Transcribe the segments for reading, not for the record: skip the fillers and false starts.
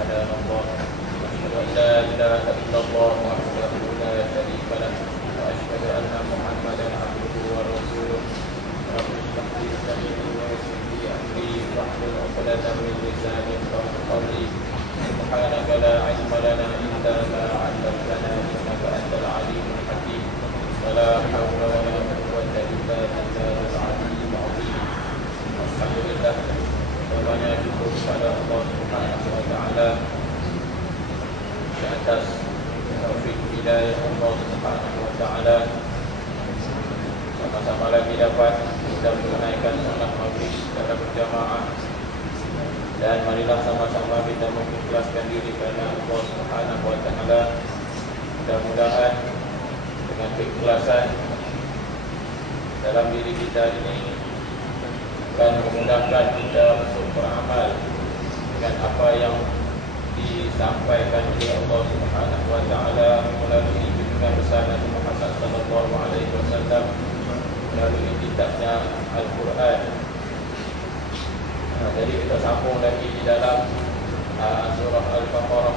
هدانا الله وأشهد أن لا إله إلا الله وحده لا شريك له وأشهد أن محمدا عبده ورسوله رب اشرح لي صدري ويسر لي أمري واحلل عقدة من لساني يفقهوا قولي سبحانك لا علم لنا إلا ما علمتنا إنك أنت العليم الحكيم ولا حول ولا قوة إلا بالله العلي العظيم. Alhamdulillah, semuanya cukup kepada Allah Subhanahu wa taala di atas taufik hidayah Allah Subhanahu wa taala. Sama-sama lagi dapat kita menunaikan salat maghrib secara berjamaah, dan marilah sama-sama kita mengikhlaskan diri kerana Allah Subhanahu wa taala. Mudah-mudahan dengan keikhlasan dalam diri kita ini akan memudahkan kita untuk beramal dengan apa yang disampaikan oleh Allah Subhanahu wa taala melalui junjungan besar Nabi Muhammad sallallahu alaihi wasallam melalui kitabnya Al-Quran. Jadi kita sambung lagi di dalam surah Al-Baqarah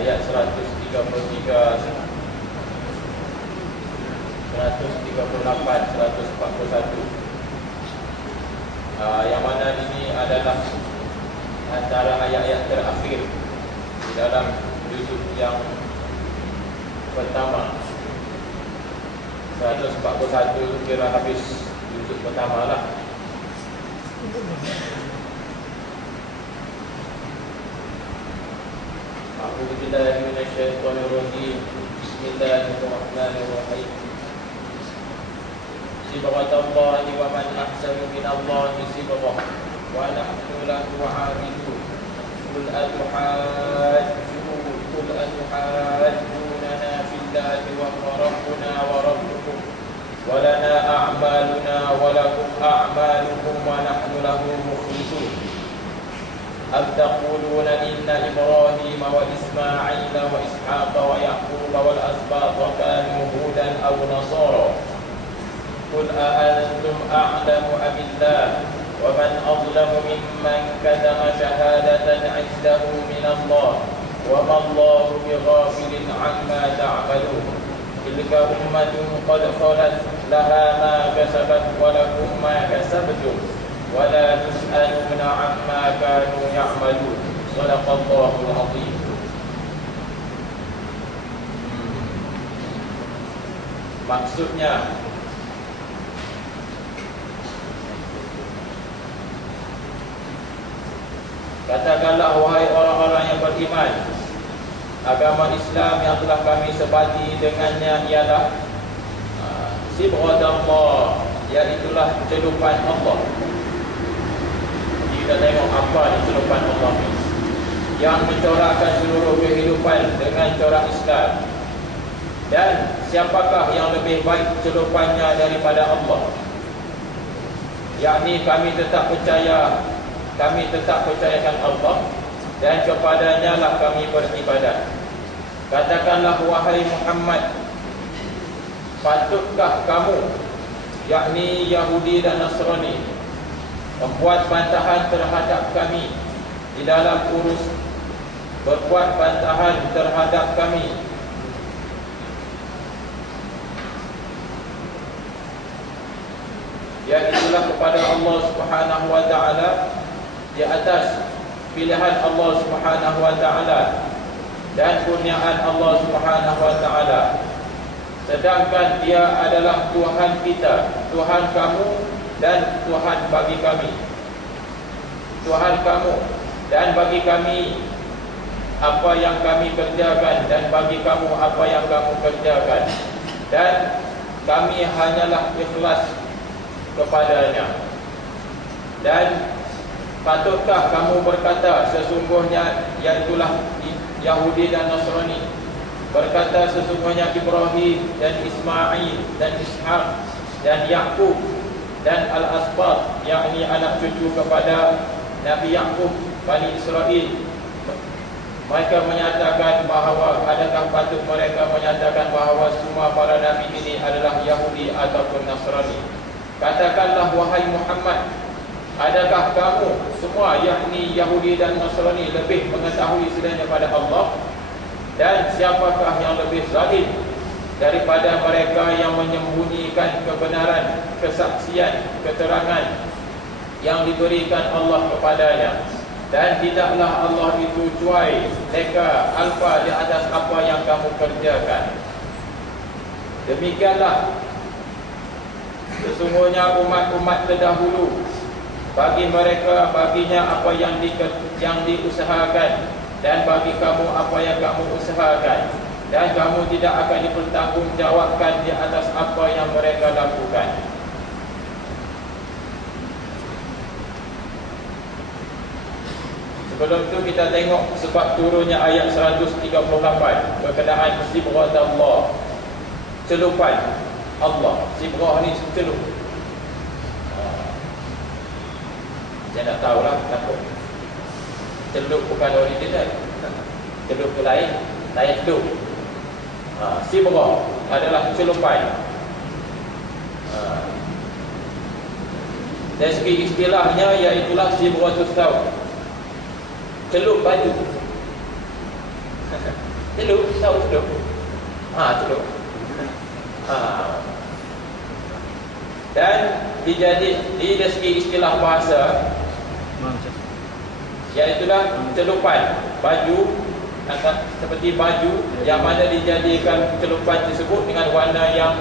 ayat 138, 141. Yang mana ini adalah antara ayat-ayat terakhir di dalam juzuk yang pertama. 141 kira habis juzuk pertama lah. A'udzu billahi minasyaitonir rajim. Bismillahirrahmanirrahim. صبغة الله ومن أحسن من الله صبغة ونحن له عابدون قل أتحاجوننا في الله وهو ربنا وربكم ولنا أعمالنا ولكم أعمالكم ونحن له مخلصون أم تقولون إن إبراهيم وإسماعيل وإسحاق ويعقوب والأسباط كانوا هودا أو نصارى قل أأنتم أعلم أم الله ومن أظلم ممن كتم شهادة عنده من الله وما الله بغافل عما تعملون تلك أمة قد خلت لها ما كسبت ولكم ما كسبتم ولا تسألون عما كانوا يعملون صدق الله العظيم. Maksudnya, katakanlah wahai orang-orang yang beriman, agama Islam yang telah kami sebati dengannya ialah sibghatullah, iaitulah celupan Allah. Kita tengok apa ni celupan Allah ni, yang mencorakkan seluruh kehidupan dengan corak Islam. Dan siapakah yang lebih baik celupannya daripada Allah? Yakni kami tetap percayakan Allah, dan kepadanya lah kami beribadat. Katakanlah wahai Muhammad, patutkah kamu, yakni Yahudi dan Nasrani, membuat bantahan terhadap kami di dalam berbuat bantahan terhadap kami iaitulah kepada Allah Subhanahu wa taala, di atas pilihan Allah Subhanahu wa taala dan kurniaan Allah Subhanahu wa taala, sedangkan dia adalah Tuhan kita, Tuhan kamu dan Tuhan bagi kami. Tuhan kamu dan bagi kami apa yang kami kerjakan, dan bagi kamu apa yang kamu kerjakan, dan kami hanyalah ikhlas kepadanya. Dan patutkah kamu berkata sesungguhnya, iaitulah Yahudi dan Nasrani berkata sesungguhnya Ibrahim dan Ismail dan Ishaq dan Yaqub dan Al-Asbat, yakni anak cucu kepada Nabi Yaqub, Bani Israel, mereka menyatakan bahawa, adakah patut mereka menyatakan bahawa semua para Nabi ini adalah Yahudi ataupun Nasrani? Katakanlah wahai Muhammad, Adakah kamu semua, yakni Yahudi dan Nasrani, lebih mengetahui sedanya pada Allah? Dan siapakah yang lebih zalim daripada mereka yang menyembunyikan kebenaran, kesaksian, keterangan yang diberikan Allah kepadanya? Dan tidaklah Allah itu cuai, leka, alfa di atas apa yang kamu kerjakan. Demikianlah sesungguhnya umat-umat terdahulu, bagi mereka, baginya apa yang diusahakan, dan bagi kamu apa yang kamu usahakan, dan kamu tidak akan dipertanggungjawabkan di atas apa yang mereka lakukan. Sebelum itu kita tengok sebab turunnya ayat 138 berkenaan sibrah Allah, celupan Allah. Sibrah ni celup. Saya tak tahulah kenapa. Celup bukan original. Celup tu lain, lain celup. Sibrah adalah celupan. Dari segi istilahnya, iaitulah sibratus saud, celup baju. Celup, tahu celup? Celup. Dan di segi istilah bahasa, iaitulah celupan baju, seperti baju yang mana dijadikan celupan tersebut dengan warna yang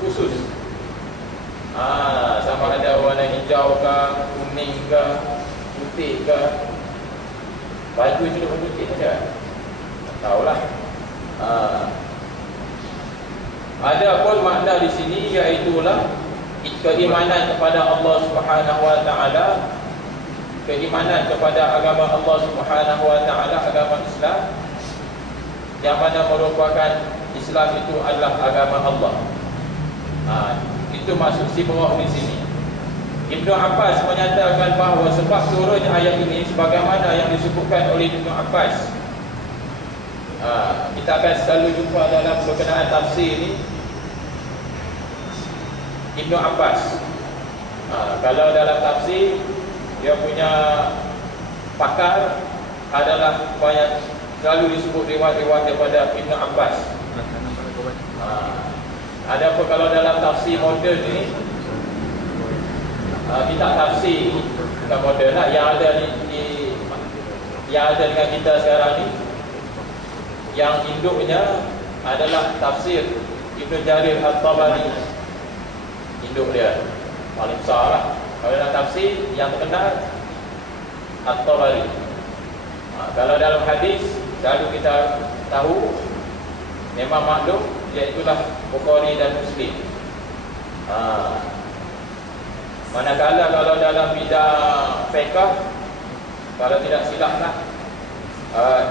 khusus. Sama ada warna hijau ke, kuning ke, putih ke. Baju celupan putih saja, tak tahulah. Ada pun makna di sini, iaitulah keimanan kepada Allah Subhanahu wa taala, keimanan kepada agama Allah Subhanahu wa taala, agama Islam, yang mana merupakan Islam itu adalah agama Allah. Itu maksud sibrah di sini. Ibnu Abbas menyatakan bahawa sebab turunnya ayat ini sebagaimana yang disebutkan oleh Ibnu Abbas. Kita akan selalu jumpa dalam berkenaan tafsir ini Ibnu Abbas. Kalau dalam tafsir, dia punya pakar adalah banyak selalu disebut riwayat-riwayat daripada Ibnu Abbas. Adapun kalau dalam tafsir moden ni, kita tafsir bukan moden lah, yang ada yang ada dengan kita sekarang ni, yang induknya adalah tafsir Ibnu Jarir At-Tabari. Induk dia paling besar lah. Kalau dalam tafsir yang terkenal At-Tabari. Kalau dalam hadis, selalu kita tahu memang maklum, iaitulah Bukhari dan Muslim. Manakala kalau dalam bidang fiqh, kalau tidak silaplah,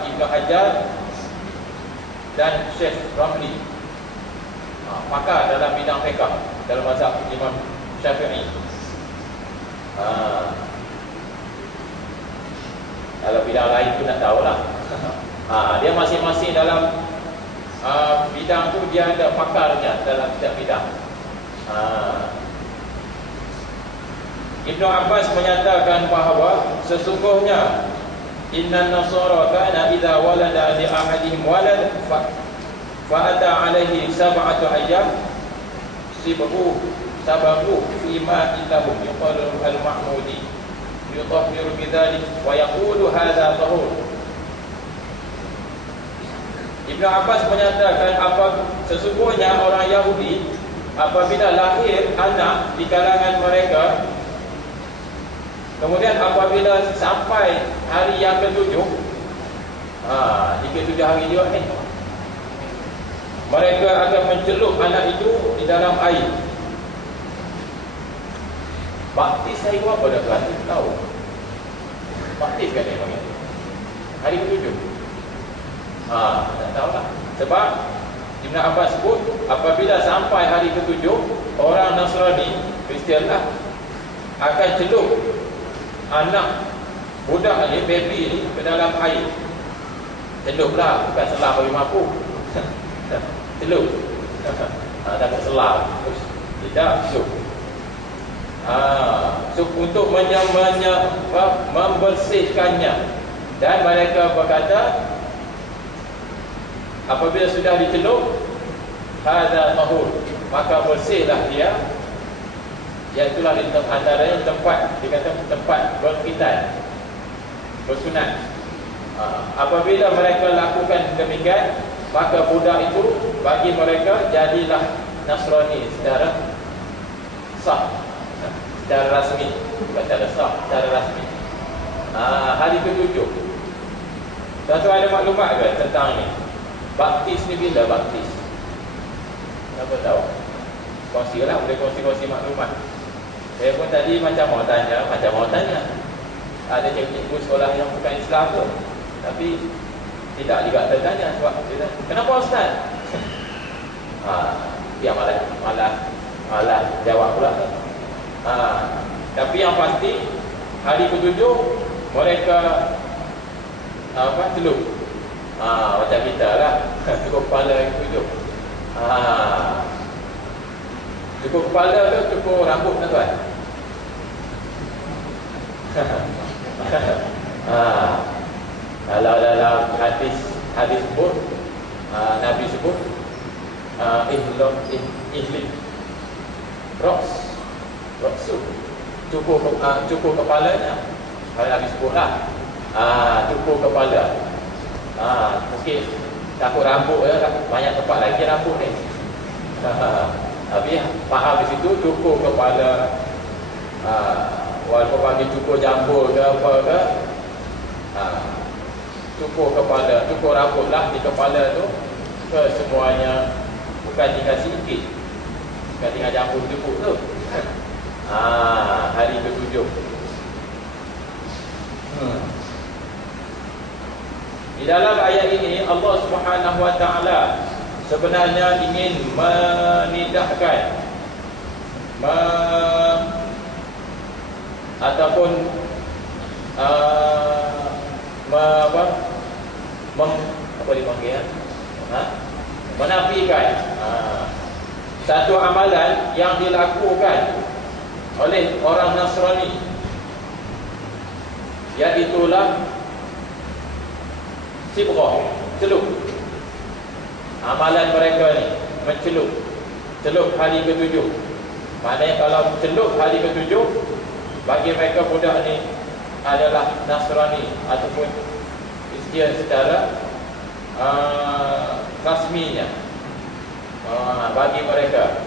Ibnu Hajar dan Syekh Ramli, pakar dalam bidang fiqh dalam mazhab Imam Syafi'i. Kalau bidang lain tu nak tahulah. Dia masing-masing dalam bidang tu dia ada pakarnya dalam setiap bidang. Ibnu Abbas menyatakan bahawa sesungguhnya inna nasara kana idza walada li ahadihim walad fa ata alaihi sab'atu ayyam sababu fi ma illahum yuqalu al-mahmudi yutahhiru bidzalik wa yaqulu hadza tahur. Ibnu Abbas menyatakan sesungguhnya orang Yahudi apabila lahir anak di kalangan mereka, kemudian apabila sampai hari yang ke-7, di ke-7 hari juga ni, mereka akan mencelup anak itu di dalam air. Baptis hari berapa dah kan? Tahu? Baptis kan dia panggil? Hari ke-7. Tak tahulah. Sebab Ibn Abbas sebut apabila sampai hari ke-7, orang Nasrani, Kristian lah, akan celup anak budak ni, baby ni ke dalam air. Celup lah, bukan selam bagi mampu. Celup. Tak selam. Tidak, celup. Untuk membersihkannya. Dan mereka berkata, apabila sudah dicelup, hadza tahur, maka bersihlah dia. Iaitulah di antaranya tempat, dikata tempat berkhitan, bersunat. Apabila mereka lakukan demikian, maka budak itu bagi mereka jadilah Nasrani secara sah, secara rasmi. Bukan secara sah, secara rasmi. Hari ke-7. Tuan-tuan ada maklumat ke tentang ni? Baptis ni bila baptis? Siapa tahu? Kongsilah, boleh kongsi-kongsi maklumat. Saya pun tadi macam mau tanya. Ada cikgu sekolah yang bukan Islam tu, tapi tidak juga tertanya sebab dia tanya, kenapa Ustaz? Dia malah jawab pula. Tapi yang pasti hari ke-7 mereka celup. Macam kita lah, cukup kepala yang ke-7. Cukup kepala tu cukup rambut tuan-tuan. Kalau dalam hadis sebut, Nabi sebut ihlik roksu, cukup kepalanya. Kalau Nabi sebutlah cukup kepala. Mungkin takut rambut ya, banyak tempat lagi rambut ni. Tapi faham di situ cukup kepala. Walaupun panggil cukup jambul ke apa ke, cukup kepala, cukup rambut lah di kepala tu ke semuanya, bukan tinggal sikit, bukan tinggal jambul cukup tu. Hari ke-7. Di dalam ayat ini Allah Subhanahu Wa Taala sebenarnya ingin menidakkan ataupun apa dipanggil menafikan satu amalan yang dilakukan oleh orang Nasrani, iaitulah sibrah, celup. Amalan mereka ni celup hari ke-7. Maknanya kalau celup hari ke-7, bagi mereka budak ni adalah Nasrani ataupun Kristian secara rasminya. Bagi mereka,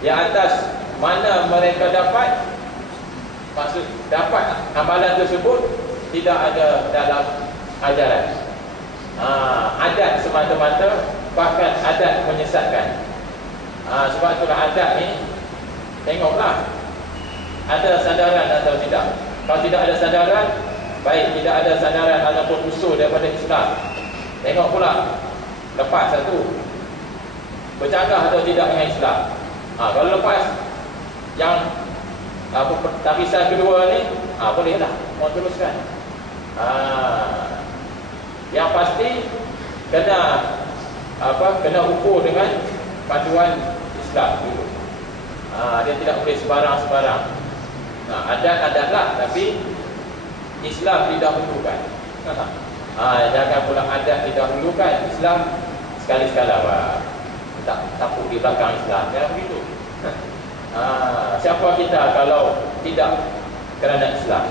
di atas mana mereka dapat, maksud dapat amalan tersebut tidak ada dalam ajaran. Adat semata-mata, bahkan adat menyesatkan. Sebab itulah adat ni, tengoklah ada sandaran atau tidak. Kalau tidak ada sandaran, baik, tidak ada sandaran ataupun usul daripada Islam, tengok pula lepas satu, bercanggah atau tidak dengan Islam. Kalau lepas yang tapisan kedua ni, bolehlah mau teruskan. Yang pasti kena ukur dengan panduan Islam dulu. Dia tidak boleh sebarang-sebarang. Adat-adatlah, tapi Islam didahulukan. Jangan pula adat didahulukan, Islam sekali-sekala tak tapuk di belakang Islam. Jangan begitu. Siapa kita kalau tidak kerana Islam?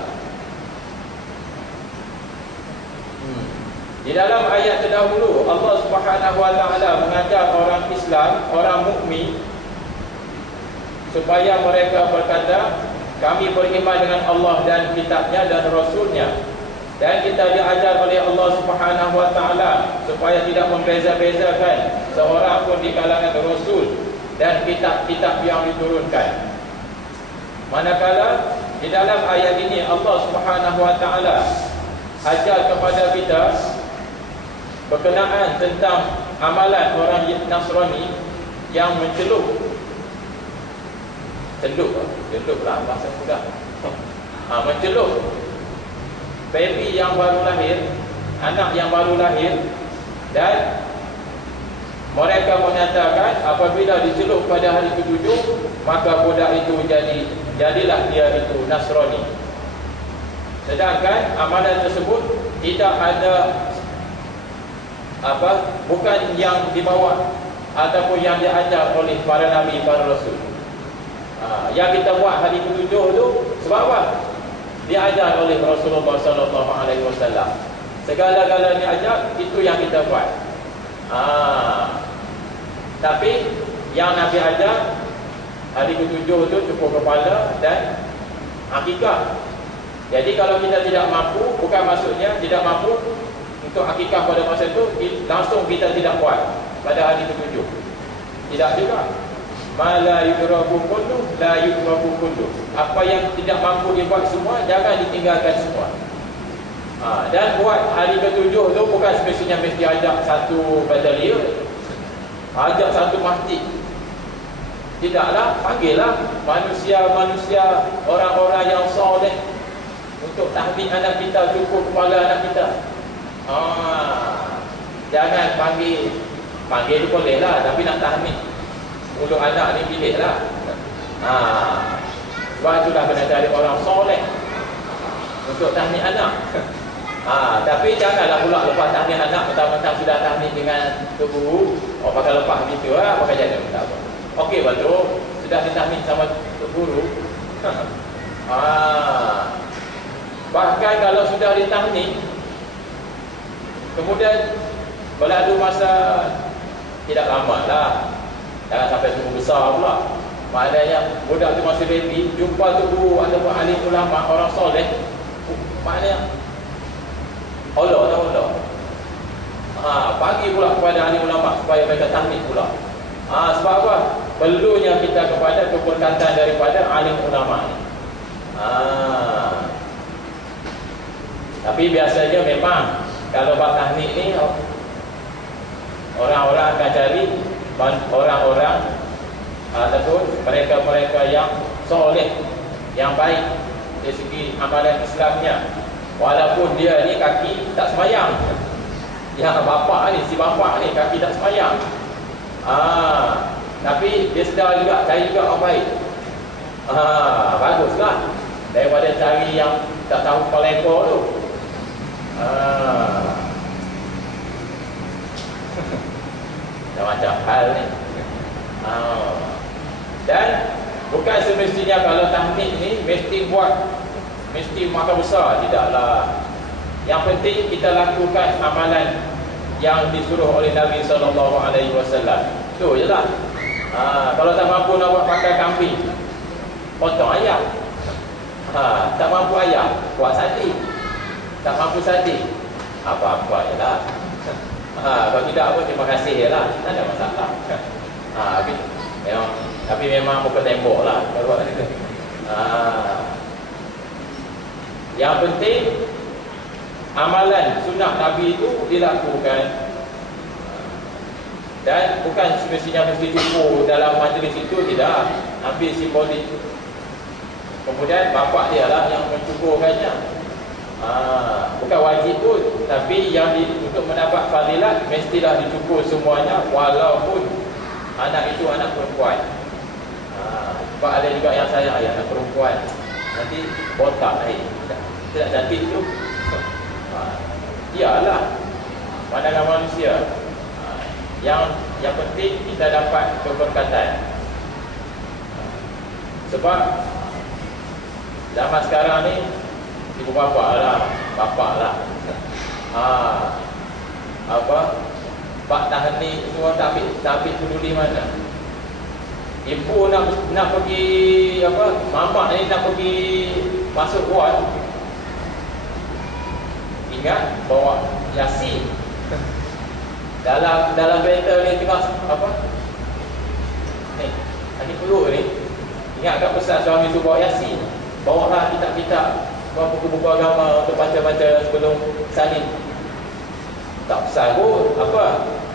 Di dalam ayat terdahulu Allah Subhanahu Wa Taala mengajar orang Islam, orang mukmin, supaya mereka berkata, kami beriman dengan Allah dan kitabnya dan Rasulnya, dan kita diajar oleh Allah Subhanahu Wa Taala supaya tidak membeza-bezakan seorang pun di kalangan Rasul dan kitab-kitab yang diturunkan. Manakala di dalam ayat ini Allah Subhanahu Wa Taala ajar kepada kita berkenaan tentang amalan orang Nasrani yang mencelup lah bahasa mudah. Mencelup baby yang baru lahir, anak yang baru lahir, dan mereka menyatakan apabila dicelup pada hari ke-7 maka budak itu jadi jadilah dia itu Nasrani. Sedangkan amalan tersebut tidak ada bukan yang dibawa ataupun yang diajar oleh para nabi, para rasul. Yang kita buat hari ke-7 tu sebab apa? Diajar oleh Rasulullah sallallahu alaihi wasallam. Segala-galanya diajar, itu yang kita buat. Tapi yang Nabi ajar hari ke-7 tu cukup kepala dan akikah. Jadi kalau kita tidak mampu, bukan maksudnya tidak mampu untuk akikah pada masa itu langsung kita tidak buat pada hari ke-7. Tidak juga. Ma la yudraku kullu la yudraku kullu. Apa yang tidak mampu dibuat semua, jangan ditinggalkan semua. Dan buat hari ke-7 tu bukan semestinya mesti ajak satu batalion, ajak satu masjid. Tidaklah, panggillah manusia-manusia, orang-orang yang soleh untuk tahmid anak kita, cukup kepala anak kita. Jangan panggil tu boleh lah, tapi nak tahmid untuk anak ni pilih lah. Sebab itulah kena cari orang soleh untuk tahmid anak. Tapi janganlah pula lepas tahmid anak mentang-mentang sudah tahmid dengan guru, pakai lepas gitu lah, pakai jaga tak apa. Okey, betul, sudah ditahmid sama guru. Bahkan kalau sudah ditahmid, kemudian berlalu masa tidak lama lah, jangan sampai sungguh besar pula. Maknanya budak tu masih baby, jumpa tu guru ataupun alim ulama, orang soleh, maknanya Allah. Panggil pula kepada alim ulama supaya mereka tahmid pula. Sebab apa? Perlunya kita kepada keberkatan daripada alim ulama ni. Tapi biasanya memang kalau bab tahmid ni orang-orang akan cari orang-orang ataupun mereka-mereka yang soleh, yang baik dari segi amalan Islamnya, walaupun dia ni kaki tak sembahyang. Yang bapa ni, si bapa ni kaki tak sembahyang, tapi dia sedar juga, cari juga orang baik. Baguslah daripada cari yang tak tahu kepala ekor tu. Macam hal ni. Dan bukan semestinya kalau tahmid ni mesti makan besar, tidaklah. Yang penting kita lakukan amalan yang disuruh oleh Nabi SAW. Tu je lah. Kalau tak mampu nak buat pakai kambing, potong ayam. Tak mampu ayam, buat sate. Tak mampu sate, apa-apa je lah. Kalau tidak apa, terima kasih je lah, tak ada masalah. Tapi memang muka tembok lah. Yang penting amalan sunnah Nabi itu dilakukan. Dan bukan semestinya mesti cukup dalam majlis itu, tidak. Ambil simbolik. Kemudian bapak dia lah yang mencukurkannya. Bukan wajib pun, tapi yang untuk mendapat fadilat mestilah dicukur semuanya, walaupun anak itu anak perempuan. Sebab ada juga yang sayang anak perempuan, nanti botak tidak cantik tu. Iyalah pandangan manusia. Yang penting kita dapat keberkatan. Sebab zaman sekarang ni ibu bapa lah, Pak tahni semua tak ambil peduli mana. Ibu nak pergi mamak ni nak pergi masuk ward, ingat bawa Yasin. Dalam kereta ni tengah ni perut ni, ingat tak pesan suami tu bawa Yasin, bawalah kitab-kitab, bawa buku-buku agama untuk baca-baca sebelum salin. Tak pesan pun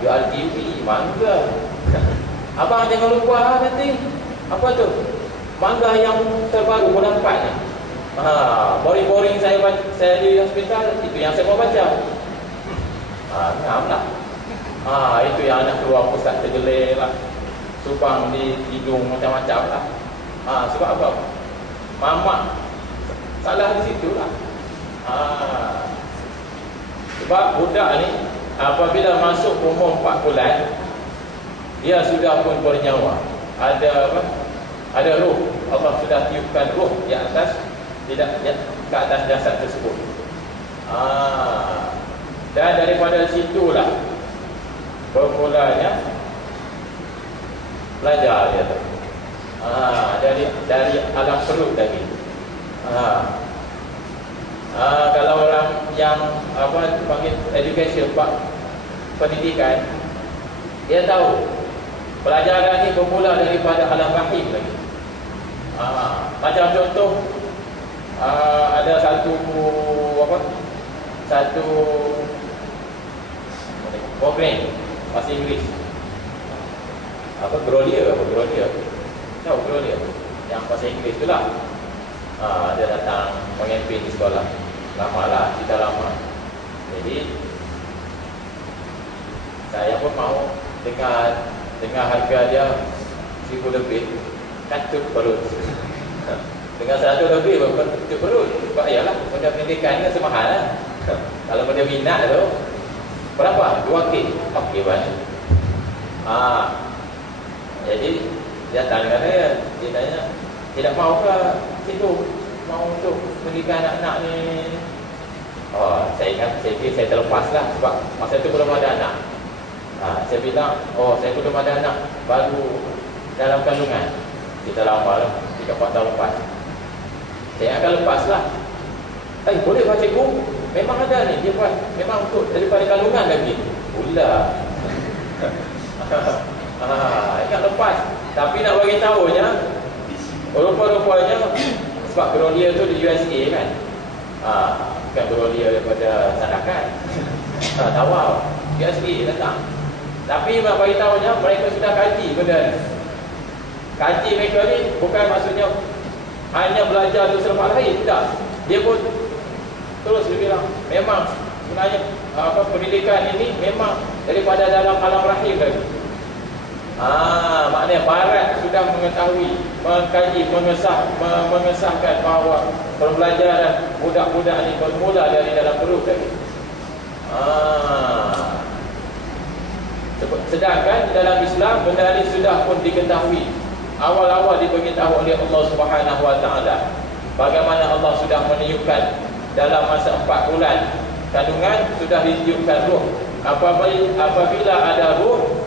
URTV, mangga. Abang jangan lupa nanti tu mangga yang terbaru bulan 4 ni. Boring-boring saya di hospital, itu yang saya mau baca. Ngam lah. Itu yang anak keluar pusat tergeleng lah, subang di hidung macam-macam lah. Sebab apa? mamak. Salah di situ lah. Sebab budak ni apabila masuk umur 4 bulan, dia sudah pun bernyawa. Ada apa? Ada roh. Allah sudah tiupkan roh di atas, tidak ke atas jasad tersebut. Dan daripada situlah bermulanya belajar dia tu. Dari alam perut lagi. Kalau orang yang apa panggil education, pendidikan, dia tahu pelajaran ni bermula daripada alam rahim lagi. Macam contoh, ada satu program bahasa Inggeris, Grolia. Tahu Grolia? Yang bahasa Inggeris tu lah. Dia datang mengamping di sekolah. Lama lah, cerita lama. Jadi saya pun mau dengar harga dia 1,000 lebih, katup perut. Dengan 100 lebih katup perut. Sebab iyalah, benda pendidikan ni semahal lah. Kalau benda minat tu, berapa? 2K. Okey banyak. Jadi dia tanya dia tanya, tidak mau ke situ, mau untuk pendidikan anak-anak ni? Saya ingat, saya terlepas lah sebab masa tu belum ada anak. Saya bilang, saya belum ada anak, baru dalam kandungan. Kita lama lah, 3-4 tahun lepas. Saya akan lepas lah. Boleh Pak Cikgu? Memang ada ni, dia buat memang untuk daripada kandungan lagi. Pula. Ingat lepas. Tapi nak bagi tahunya, rupa-rupanya sebab Grolia tu di USA kan. Bukan Grolia daripada Sadakan. Tawau, USA datang. Tapi nak bagi tahunya, mereka sudah kaji benda ni. Kaji mereka ni bukan maksudnya hanya belajar tu selepas lahir, tidak. Dia pun terus dia bilang, memang sebenarnya pendidikan ini memang daripada dalam alam rahim lagi. Maknanya barat sudah mengetahui, mengkaji, mengesahkan bahawa pembelajaran budak-budak ini bermula dari dalam perut lagi. Sedangkan dalam Islam benda ini sudah pun diketahui. Awal-awal diberitahu oleh Allah Subhanahu Wa Taala. Bagaimana Allah sudah meniupkan dalam masa 4 bulan kandungan sudah ditiupkan ruh. Apabila ada ruh,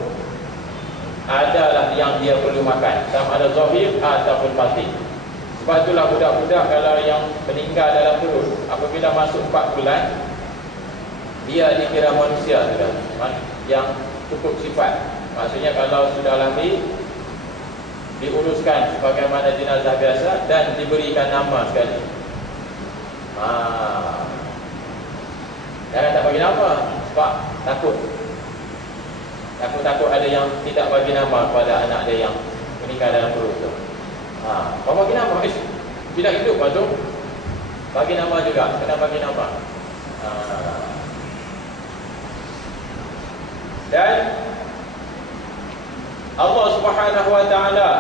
adalah yang dia perlu makan, sama ada zahir ataupun batin. Sebab itulah budak-budak kalau yang meninggal dalam perut, apabila masuk 4 bulan, dia dikira manusia sudah, yang cukup sifat. Maksudnya kalau sudah lahir, diuruskan sebagaimana jenazah biasa dan diberikan nama sekali. Jangan tak bagi nama, sebab takut ada yang tidak bagi nama kepada anak dia yang meninggal dalam perut tu. Kau bagi nama, tidak hidup tu, bagi nama juga, kena bagi nama. Dan Allah Subhanahu Wa Taala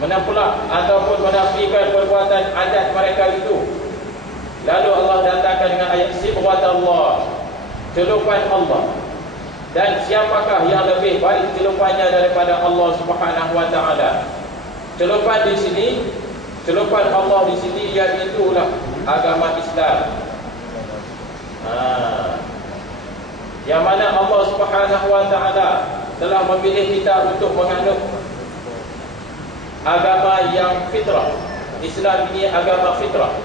menapulak ataupun menafikan perbuatan adat mereka itu. Lalu Allah datangkan dengan ayat sibghat Allah, celupan Allah. Dan siapakah yang lebih baik celupannya daripada Allah Subhanahu Wa Taala? Celupan di sini, celupan Allah di sini iaitulah agama Islam. Yang mana Allah Subhanahu Wa Taala telah memilih kita untuk menganut agama yang fitrah. Islam ini agama fitrah.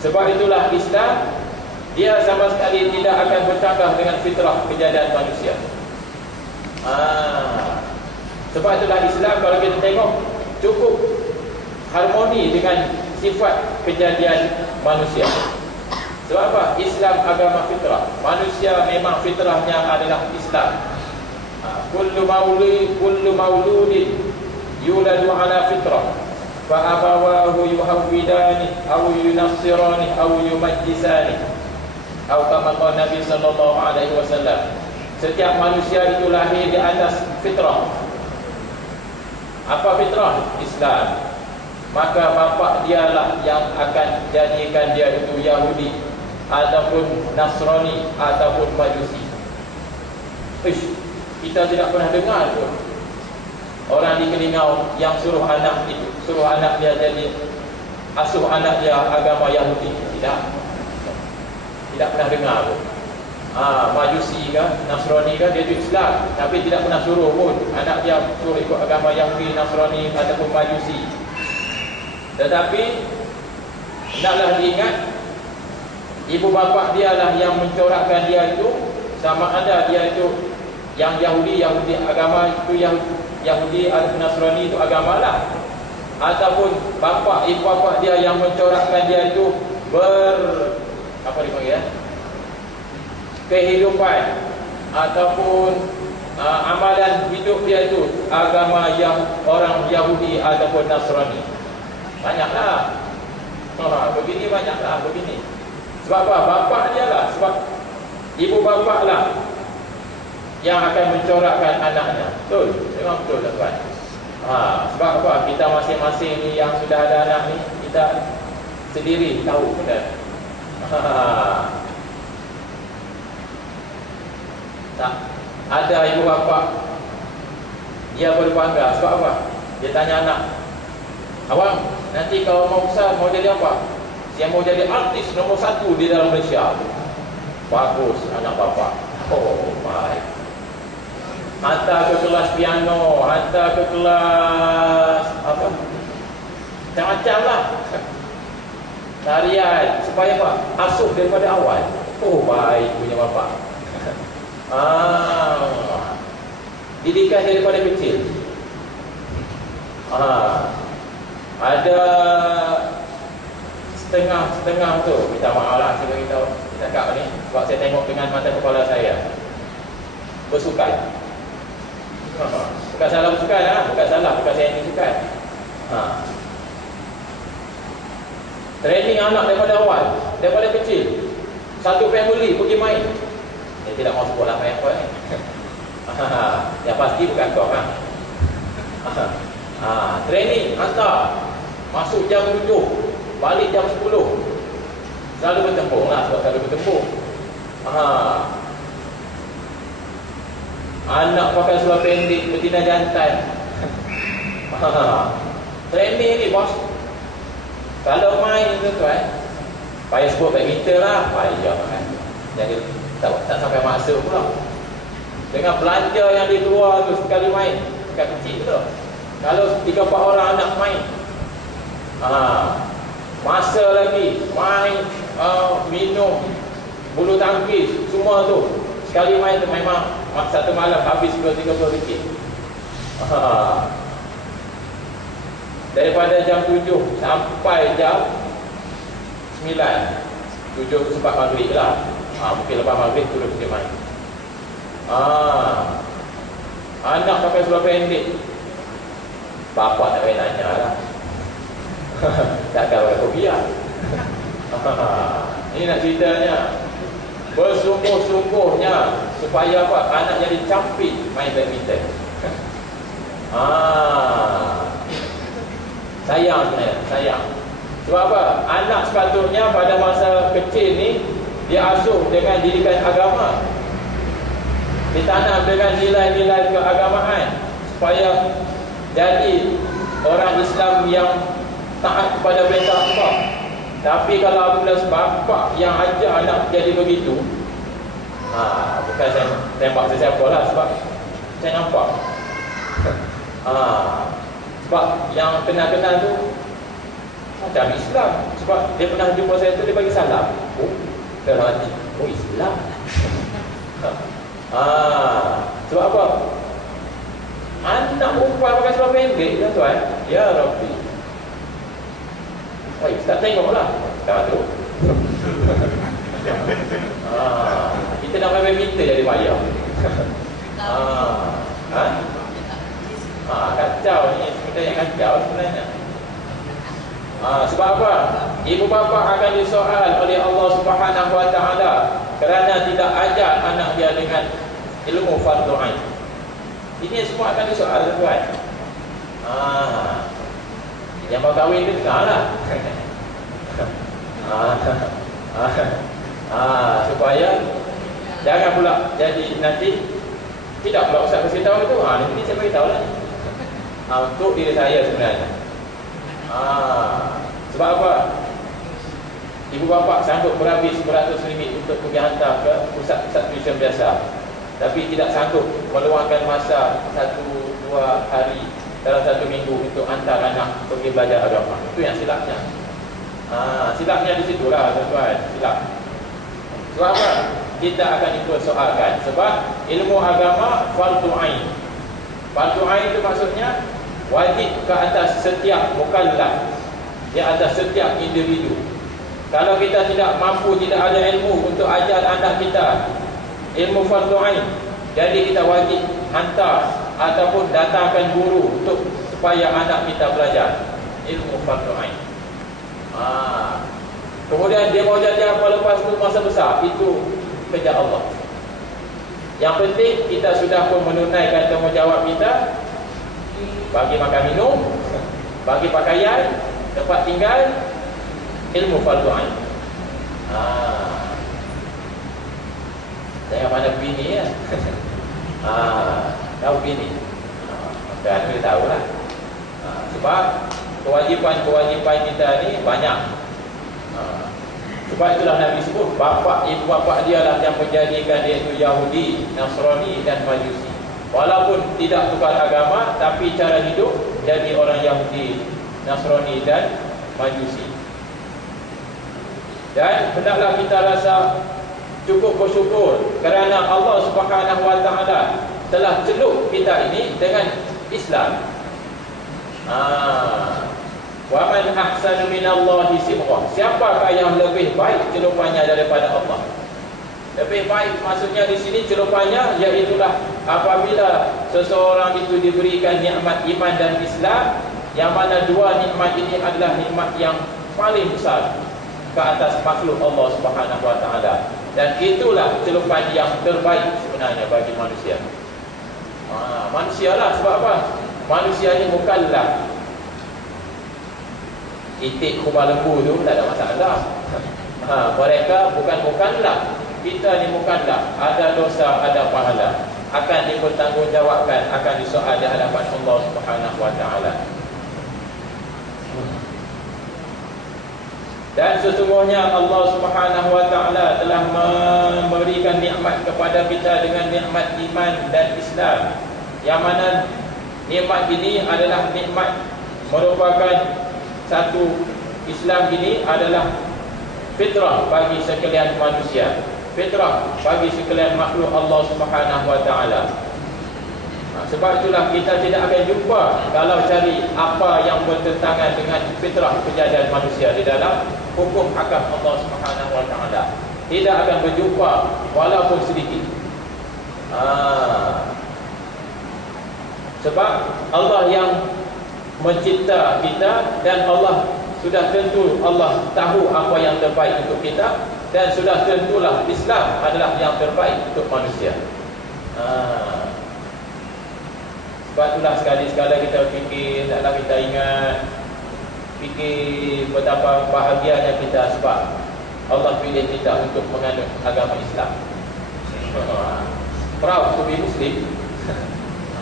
Sebab itulah Islam, dia sama sekali tidak akan bercanggah dengan fitrah kejadian manusia. Sebab itulah Islam, kalau kita tengok, cukup harmoni dengan sifat kejadian manusia. Sebab apa? Islam agama fitrah. Manusia memang fitrahnya adalah Islam. Kullu mauludin yuladu ala fitrah, fa abawahu yuhawwidani aw yunassirani aw yumajjisani, atau kama qala Nabi sallallahu alaihi wasallam. Setiap manusia itu lahir di atas fitrah. Apa fitrah? Islam. maka bapa dialah yang akan jadikan dia itu Yahudi ataupun Nasrani ataupun Majusi. Kita tidak pernah dengar pun orang di Kelingau yang suruh anak dia jadi asuh anak dia agama Yahudi. Tidak pernah dengar pun. Majusi kan, Nasrani kan, dia itu Islam, tapi tidak pernah suruh pun anak dia suruh ikut agama Yahudi, Nasrani ataupun Majusi. Tetapi hendaklah diingat, ibu bapa dialah yang mencorakkan dia itu, sama ada dia itu yang Yahudi agama itu Yahudi atau Nasrani itu agamalah, ataupun ibu bapa dia yang mencorakkan dia itu kehidupan ataupun amalan hidup dia itu agama yang orang Yahudi ataupun Nasrani. Banyaklah. Begini banyaklah begini. Sebab apa? Bapa dia lah, sebab ibu bapa lah yang akan mencorakkan anaknya. Betul? Memang betul tuan. Sebab apa? Kita masing-masing ni yang sudah ada anak ni, kita sendiri tahu benar. Tak ada ibu bapa dia berbangga. Sebab apa? Dia tanya anak, "Awang, nanti kalau mau besar mau jadi apa?" "Saya mau jadi artis nombor 1 di dalam Malaysia." Bagus anak bapa. Oh, baik. Hantar ke kelas piano, hantar ke kelas apa? Macam-macam lah. Tarian, supaya apa? Asuh daripada awal. Oh, baik punya bapa. Didikan daripada kecil. Ada setengah tu, minta maaf lah saya beritahu cakap ni, sebab saya tengok dengan mata kepala saya. Bersukan. Bukan salah bersukan lah, bukan saya yang bersukan. Training anak daripada awal, daripada kecil. Satu family pergi main. Saya tidak mau sebut nama yang apa ni. Yang pasti bukan kau kan. Training hantar, masuk jam 7, balik jam 10. Selalu bertempur lah, sebab selalu bertempur. Anak pakai seluar pendek, betina jantan. Training ni bos. Kalau main tu kan, payah sebut badminton lah, payah kan. Jadi tak sampai masuk pula. Dengan belanja yang dikeluar tu sekali main, dekat kecil tu. Kalau 3-4 orang anak main, masa lagi main, minum, bulu tangkis, semua tu sekali main tu memang satu malam habis 20-30 ringgit. Daripada jam 7 sampai jam 9. 7 tu sempat maghrib lah. Mungkin lepas maghrib tu dia pergi main. Anak pakai seluar pendek, bapa tak payah tanya lah. Takkan pakai kopiah. Ini nak ceritanya, bersungguh-sungguhnya supaya apa? Anak jadi campit main badminton. Sayang sebenarnya, sayang. Sebab apa? Anak sepatutnya pada masa kecil ni diasuh dengan didikan agama, ditanam dengan nilai-nilai keagamaan, supaya jadi orang Islam yang taat kepada perintah Allah. Tapi kalau apabila bapa yang ajar anak jadi begitu, bukan saya tembak sesiapa lah, sebab saya nampak. Sebab yang kenal-kenal tu macam Islam. Sebab dia pernah jumpa saya tu, dia bagi salam. Dalam hati, Islam. Sebab apa? Anak perempuan pakai seluar pendek, tuan. Ya Rabbi. Ustaz tengoklah sekarang tu. Kita nak main badminton jadi payah. Kacau ni, kita yang kacau sebenarnya. Sebab apa? Ibu bapa akan disoal oleh Allah Subhanahu Wa Taala kerana tidak ajar anak dia dengan ilmu fardu ain. Ini semua akan disoal tuan. Yang mau kahwin tu dengar lah. Supaya jangan pula jadi nanti tidak pula ustaz kasih tahu itu. Nanti saya beritahu lah. Untuk diri saya sebenarnya. Sebab apa? Ibu bapa sanggup berhabis beratus ringgit untuk pergi hantar ke pusat-pusat tuition biasa, tapi tidak sanggup meluangkan masa 1-2 hari dalam 1 minggu untuk hantar anak pergi belajar agama. Itu yang silapnya. Silapnya di situlah tuan-tuan, silap. Sebab apa? Kita akan ikut soalkan. Sebab ilmu agama fardu ain. Fardu ain itu maksudnya wajib ke atas setiap mukallaf, di atas setiap individu. Kalau kita tidak mampu, tidak ada ilmu untuk ajar anak kita ilmu fardu ain, jadi kita wajib hantar ataupun datangkan guru untuk supaya anak kita belajar ilmu fardu ain. Kemudian dia mau jadi apa lepas itu masa besar, itu kerja Allah. Yang penting kita sudah pun menunaikan tanggungjawab kita, bagi makan minum, bagi pakaian, tempat tinggal, ilmu fardu ain. Jangan mana bini ya. Tahu bini. Dan kita tahu lah. Sebab kewajipan-kewajipan kita ni banyak. Sebab itulah Nabi sebut bapa ibu bapa dia lah yang menjadikan dia itu Yahudi, Nasrani dan Majusi. Walaupun tidak tukar agama, tapi cara hidup jadi orang Yahudi, Nasrani dan Majusi. Dan hendaklah kita rasa cukup bersyukur kerana Allah Subhanahu wa taala telah celup kita ini dengan Islam. Wa man ahsanu minallahi sibghah. Siapakah yang lebih baik celupannya daripada Allah? Lebih baik maksudnya di sini celupannya iaitulah apabila seseorang itu diberikan nikmat iman dan Islam, yang mana dua nikmat ini adalah nikmat yang paling besar ke atas makhluk Allah Subhanahu wa taala, dan itulah celupan yang terbaik sebenarnya bagi manusia. Manusialah, sebab apa? Manusia ni mukallaf. Itik kubah lembu tu tak ada masalah. Mereka bukan mukallaf. Kita ni mukallaf, ada dosa, ada pahala, akan dipertanggungjawabkan, akan disoal di hadapan Allah Subhanahu wa taala. Dan sesungguhnya Allah Subhanahu wa taala telah memberikan nikmat kepada kita dengan nikmat iman dan Islam, yang mana nikmat ini adalah nikmat merupakan satu, Islam ini adalah fitrah bagi sekalian manusia, fitrah bagi sekalian makhluk Allah Subhanahu wa taala. Sebab itulah kita tidak akan jumpa kalau cari apa yang bertentangan dengan fitrah kejadian manusia di dalam hukum hakam Allah Subhanahu wa taala. Tidak akan berjumpa walaupun sedikit. Sebab Allah yang mencipta kita, dan Allah sudah tentu Allah tahu apa yang terbaik untuk kita, dan sudah tentulah Islam adalah yang terbaik untuk manusia. Sebab itulah sekali-sekala kita fikir, taklah kita ingat, fikir betapa bahagianya kita sebab Allah pilih kita untuk menganut agama Islam. Proud to be Muslim.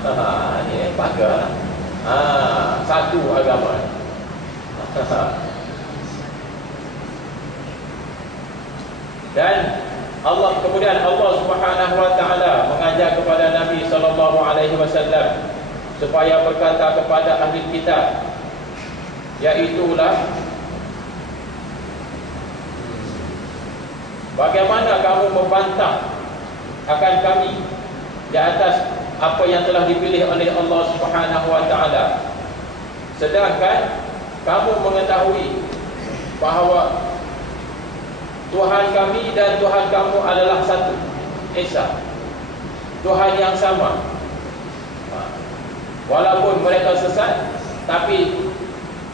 Ini bangga. Satu agama. Dan kemudian Allah Subhanahu wa taala mengajar kepada Nabi sallallahu alaihi wasallam supaya berkata kepada ahli kitab, iaitulah bagaimana kamu membantah akan kami di atas apa yang telah dipilih oleh Allah Subhanahu wa taala, sedangkan kamu mengetahui bahawa Tuhan kami dan Tuhan kamu adalah satu, Esa, Tuhan yang sama. Walaupun mereka sesat, tapi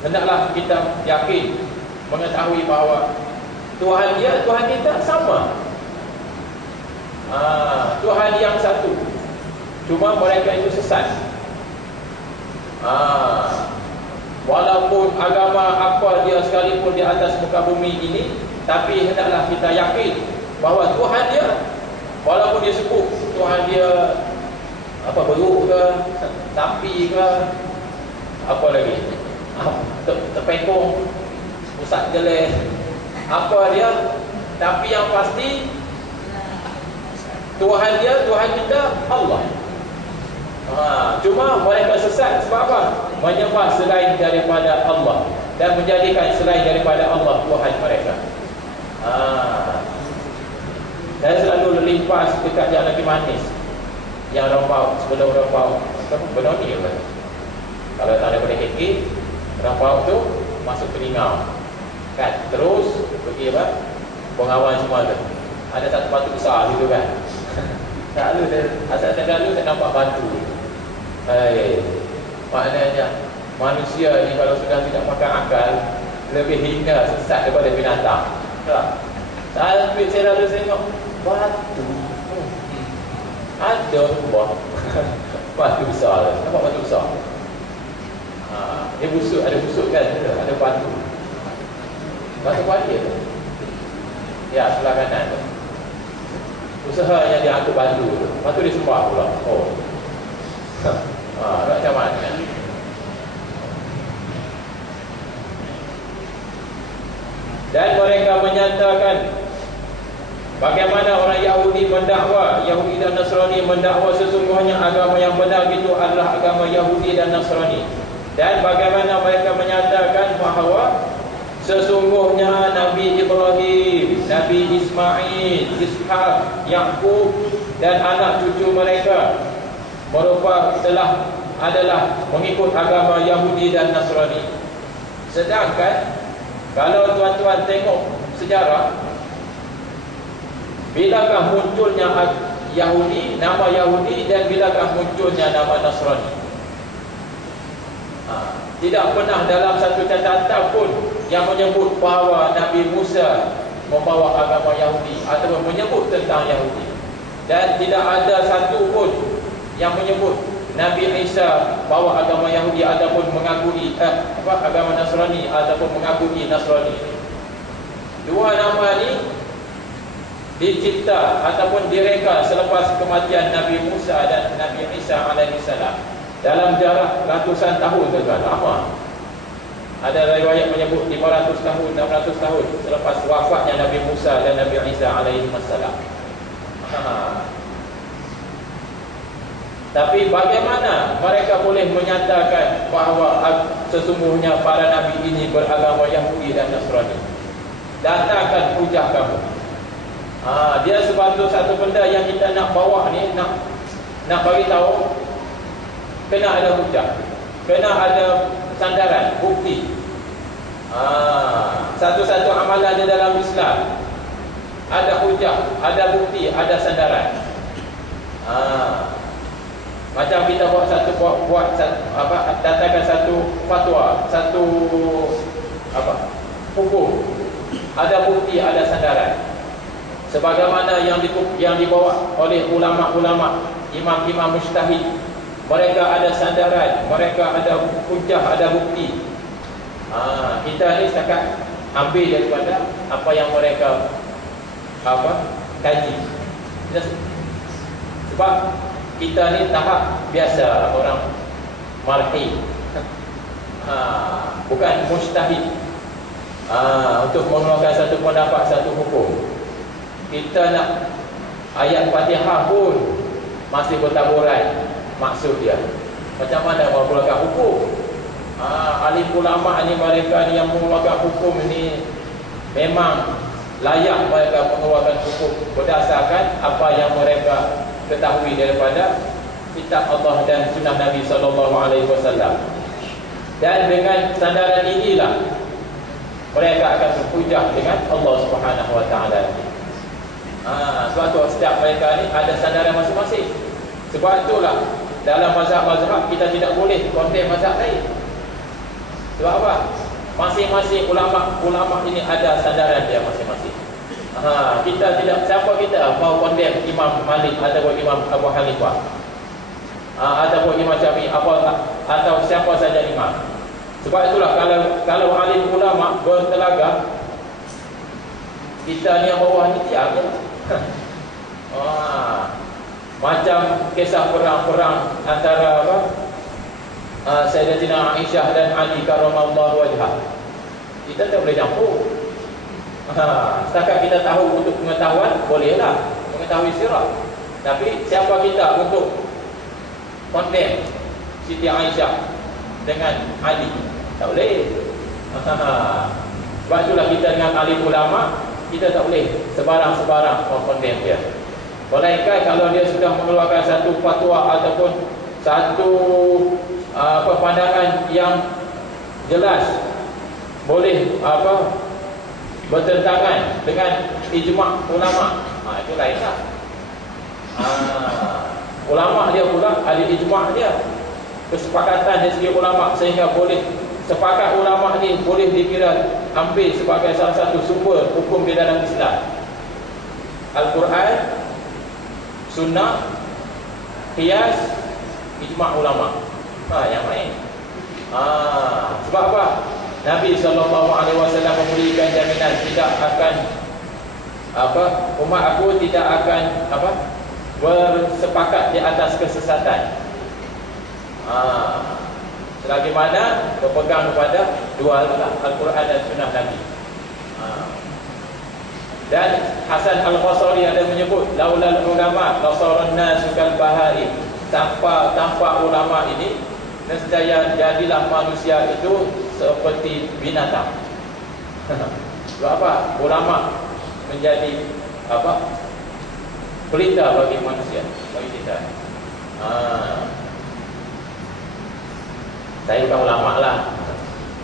hendaklah kita yakin, mengetahui bahawa Tuhan dia, Tuhan kita sama. Tuhan yang satu, cuma mereka itu sesat. Walaupun agama apa dia sekalipun di atas muka bumi ini, tapi hendaklah kita yakin bahawa Tuhan dia, walaupun dia sebut Tuhan dia apa, beruk ke, sapi ke, apa lagi, terpekong, pusat jelek, apa dia, tapi yang pasti Tuhan dia, Tuhan kita Allah. Cuma mereka sesat sebab apa? Menyembah selain daripada Allah dan menjadikan selain daripada Allah Tuhan mereka. Dan selalu limpas dekat jalan lagi manis, yang rampau, sebelum rampau Benoni apa? Kalau tak ada pada keki, rampau tu masuk telinga kan, terus pergi apa? Pengawan semua tu. Ada satu batu besar gitu kan. Selalu asal selalu saya nampak batu. Maknanya manusia ni kalau sudah tidak makan akal, lebih hina, sesat daripada binatang. Tak? Saya lalu tengok batu. Ada buah batu besar. Nampak batu besar? Dia busuk, ada busuk kan? Ada batu. Batu padi tu. Ya, sebelah kanan tu. Usaha yang dia angkut batu tu. Lepas tu dia sembah pula. Oh. Macam mana? Dan mereka menyatakan bagaimana orang Yahudi mendakwa, Yahudi dan Nasrani mendakwa sesungguhnya agama yang benar itu adalah agama Yahudi dan Nasrani. Dan bagaimana mereka menyatakan bahawa sesungguhnya Nabi Ibrahim, Nabi Ismail, Ishak, Yaqub dan anak cucu mereka adalah mengikut agama Yahudi dan Nasrani. Sedangkan kalau tuan-tuan tengok sejarah, bilakah munculnya Yahudi, nama Yahudi, dan bilakah munculnya nama Nasrani? Tidak pernah dalam satu catatan pun yang menyebut bahawa Nabi Musa membawa agama Yahudi ataupun menyebut tentang Yahudi. Dan tidak ada satu pun yang menyebut Nabi Isa bawa agama Yahudi ataupun mengakui agama Nasrani ataupun mengakui Nasrani. Dua nama ni dicipta ataupun direka selepas kematian Nabi Musa dan Nabi Isa alaihissalam dalam jarak ratusan tahun juga lama. Ada riwayat menyebut 500 tahun, 600 tahun selepas wafatnya Nabi Musa dan Nabi Isa alaihissalam. Tapi bagaimana mereka boleh menyatakan bahawa sesungguhnya para nabi ini beragama Yahudi dan Nasrani? Datangkan hujah kamu. Dia satu benda yang kita nak bawa ni, nak bagi tahu, kena ada hujah, kena ada sandaran, bukti. Satu-satu amalan di dalam Islam ada hujah, ada bukti, ada sandaran. Macam kita datangkan satu fatwa, satu hukum, ada bukti, ada sandaran. Sebagaimana yang dibawa oleh ulama-ulama, imam-imam mujtahid, mereka ada sandaran, mereka ada hujah, ada bukti. Kita ni setakat ambil daripada apa yang mereka kaji. Sebab kita ni tahap biasa orang marhi, bukan mujtahid. Untuk mengeluarkan satu pendapat, satu hukum, kita nak ayat Fatihah pun masih bertaburan maksud dia. Macam mana mau mengeluarkan hukum? Alim ulama ni, mereka ni yang mengeluarkan hukum ni memang layak mereka mengeluarkan hukum berdasarkan apa yang mereka ketahui daripada kitab Allah dan sunnah Nabi SAW. Dan dengan sandaran inilah mereka akan berhujah dengan Allah Subhanahu Wa Taala. Sebab tu setiap mereka ni ada sandaran masing-masing. Sebab itulah dalam mazhab-mazhab kita tidak boleh condemn mazhab lain. Sebab apa? Masing-masing ulama ini ada sandaran dia masing-masing. Kita tidak, siapa kita mau condemn Imam Malik ataupun Imam Abu Hanifah ataupun Imam Syafi'i atau siapa saja imam. Sebab itulah kalau alim ulama bertelaga, kita ni yang bawah ni tiap je. Macam kisah perang-perang antara Sayyidatina Aisyah dan Ali karramallahu wajhah. Kita tak boleh campur. Setakat kita tahu untuk pengetahuan, bolehlah mengetahui sirah. Tapi siapa kita untuk condemn Siti Aisyah dengan Ali? Tak boleh. Sebab itulah kita dengan alim ulama, kita tak boleh sebarang-sebarang condemn dia. Melainkan kalau dia sudah mengeluarkan satu fatwa ataupun satu pandangan yang jelas boleh bertentangan dengan ijma' ulama, itu lainlah. Ulama dia pula ada ijma' dia, kesepakatan dari segi ulama, sehingga boleh sepakat ulama ni boleh dikira ambil sebagai salah satu sumber hukum di dalam Islam. Al-Quran, Sunnah, Qiyas, ijma' ulama. Yang lain. Sebab apa? Nabi SAW memberikan jaminan tidak akan umat aku tidak akan bersepakat di atas kesesatan. Selagi mana berpegang kepada dua Al-Quran dan Sunnah Nabi. Dan Hasan Al-Basri ada menyebut, laulal ulama lasaran nasu kal bahari. Tanpa ulama ini, nescaya jadilah manusia itu seperti binatang. Sebab apa? Ulama menjadi pelita bagi manusia, bagi kita. Saya bukan ulama lah.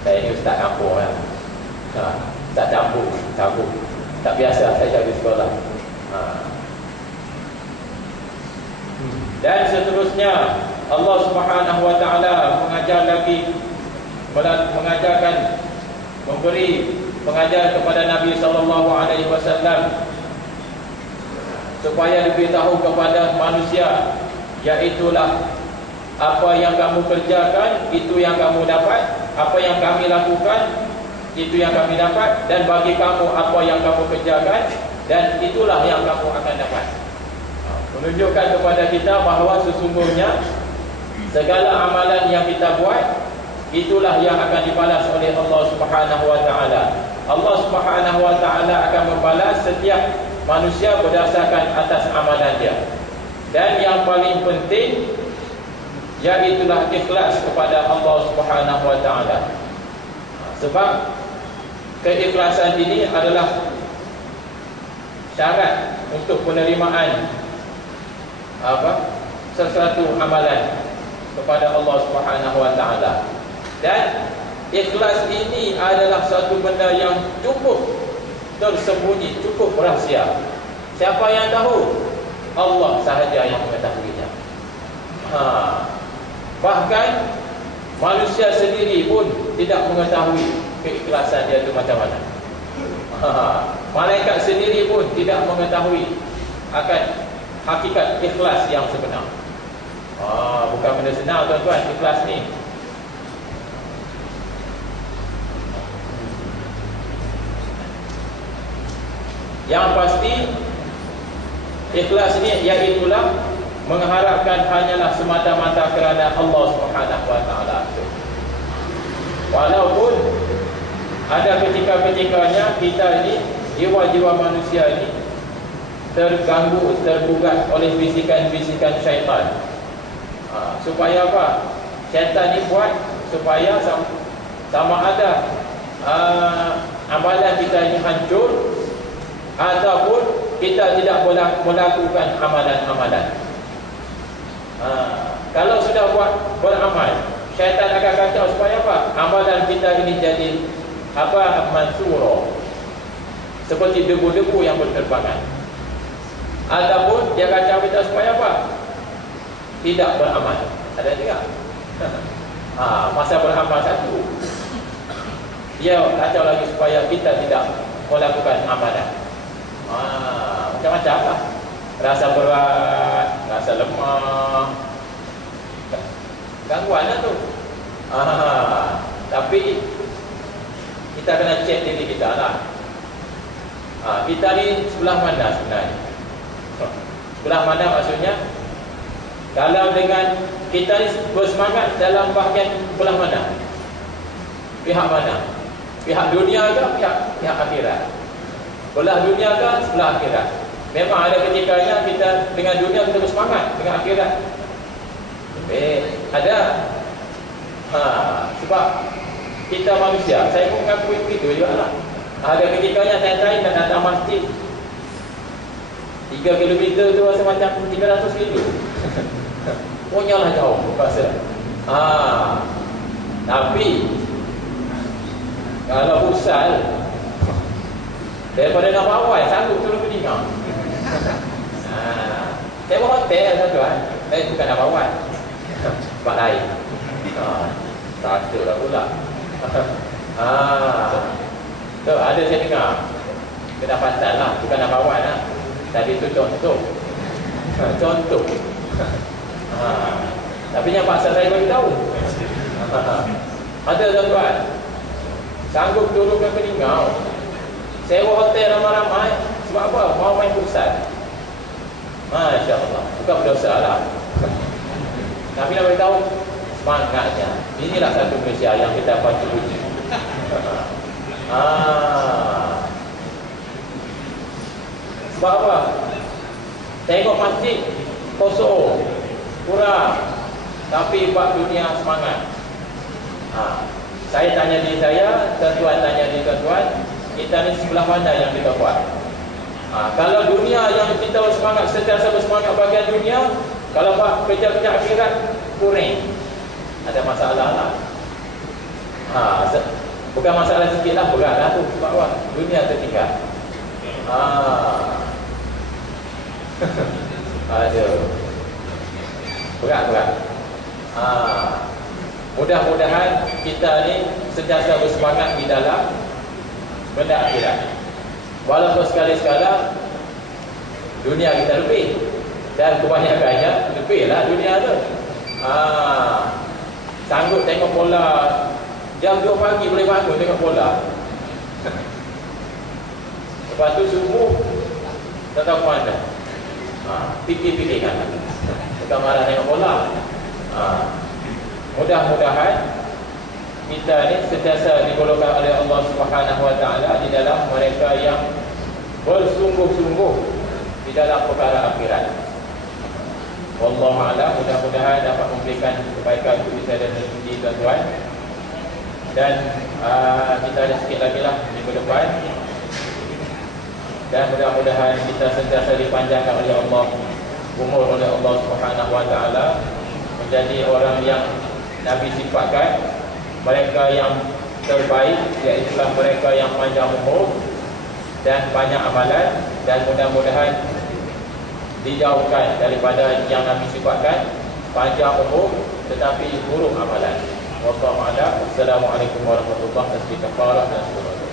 Saya ni ustaz kampung lah. Tak campur, cabut. Tak biasa saya jaga sekolah. Dan seterusnya Allah Subhanahu Wa Taala mengajar lagi, mengajarkan, memberi pengajaran kepada Nabi sallallahu alaihi wasallam supaya diberitahu kepada manusia, iaitulah apa yang kamu kerjakan itu yang kamu dapat, apa yang kami lakukan itu yang kami dapat, dan bagi kamu apa yang kamu kerjakan, dan itulah yang kamu akan dapat. Menunjukkan kepada kita bahawa sesungguhnya segala amalan yang kita buat, itulah yang akan dibalas oleh Allah Subhanahu Wa Taala. Allah Subhanahu Wa Taala akan membalas setiap manusia berdasarkan atas amalan dia. Dan yang paling penting, iaitulah ikhlas kepada Allah Subhanahu Wa Taala. Sebab keikhlasan ini adalah syarat untuk penerimaan sesuatu amalan kepada Allah Subhanahu Wa Taala. Dan ikhlas ini adalah satu benda yang cukup tersembunyi, cukup rahsia. Siapa yang tahu? Allah sahaja yang mengetahuinya. Bahkan manusia sendiri pun tidak mengetahui keikhlasan dia itu macam mana. Malaikat sendiri pun tidak mengetahui akan hakikat ikhlas yang sebenar. Bukan benda senang tuan-tuan, ikhlas ni. Yang pasti ikhlas ini iaitulah mengharapkan hanyalah semata-mata kerana Allah Subhanahu Wa Taala. Walaupun ada ketika-ketikanya kita ini, jiwa-jiwa manusia ini terganggu, tergugat oleh bisikan-bisikan syaitan. Supaya apa? Syaitan ini buat supaya sama ada amalan kita ini hancur, ataupun kita tidak melakukan amalan-amalan. Kalau sudah beramal, syaitan akan kacau supaya apa? Amalan kita ini jadi mansura, seperti debu-debu yang berterbangan. Ataupun dia kacau kita supaya apa? Tidak beramal. Ada juga. Masa beramal satu, dia kacau lagi supaya kita tidak melakukan amalan. Macam-macam lah. Rasa berat, rasa lemah, gangguan lah tu. Tapi kita kena cek diri kita lah. Kita ni sebelah mana sebenarnya? Sebelah mana maksudnya? Kalau dengan kita ni bersemangat dalam bahagian belah mana? Pihak mana? Pihak dunia ke pihak akhirat? Belah dunia ke sebelah akhirat? Memang ada ketikanya kita dengan dunia kita bersemangat, dengan akhirat ada. Sebab kita manusia, saya pun mengakui begitu juga lah. Ada ketikanya saya nak datang masjid 3 km tu rasa macam 300 km. Punyalah jauh rasa. Tapi kalau usal daripada nak bawai sanggup turun ke Dina. Saya buat hotel tuan-tuan. Saya bukan nak bawai. Tempat lain. Satu lah pula. So, ada saya dengar kedapatan lah, bukan nak bawai lah. Tadi tu contoh. Contoh. Tapi yang paksa saya bagi tahu. Ada tuan-tuan sanggup turun ke Peningau, sewa hotel ramai-ramai. Sebab apa? Mau main pusat. Masya Allah, bukan berdosa lah. Tapi nak beritahu semangatnya. Inilah satu Malaysia yang kita patut puji. Sebab apa? Tengok masjid kosong, kurang, tapi bab dunia semangat. Saya tanya diri saya, tuan-tuan tanya diri tuan-tuan, kita ni sebelah mana yang kita buat? Kalau dunia yang kita semangat, sentiasa bersemangat bahagian dunia, kalau buat kerja-kerja akhirat kurang, ada masalah lah. Bukan masalah sikit lah, berat lah tu. Sebab apa? Dunia tertinggal. Aduh, berat. Mudah-mudahan kita ni sentiasa bersemangat di dalam benda akhirat. Walaupun sekali-sekala dunia kita lebih, dan kebanyakannya lebihlah dunia tu. Sanggup tengok bola jam 2 pagi boleh bangun tengok bola. Lepas tu subuh tak tahu mana. Fikir-fikir kan. Bukan marah tengok bola. Mudah-mudahan kita ni sentiasa digolongkan oleh Allah Subhanahu Wa Taala di dalam mereka yang bersungguh-sungguh di dalam perkara akhirat. Wallahu a'lam. Mudah-mudahan dapat memberikan kebaikan untuk kita dan sendiri tuan-tuan. Dan kita ada sikit lagi lah minggu depan. Dan mudah-mudahan kita sentiasa dipanjangkan oleh Allah, umur oleh Allah Subhanahu Wa Taala, menjadi orang yang Nabi sifatkan, mereka yang terbaik, iaitu mereka yang panjang umur dan banyak amalan, dan mudah-mudahan dijauhkan daripada yang Nabi sifatkan, panjang umur tetapi buruk amalan. Wallahu a'lam. Assalamualaikum warahmatullahi wabarakatuh.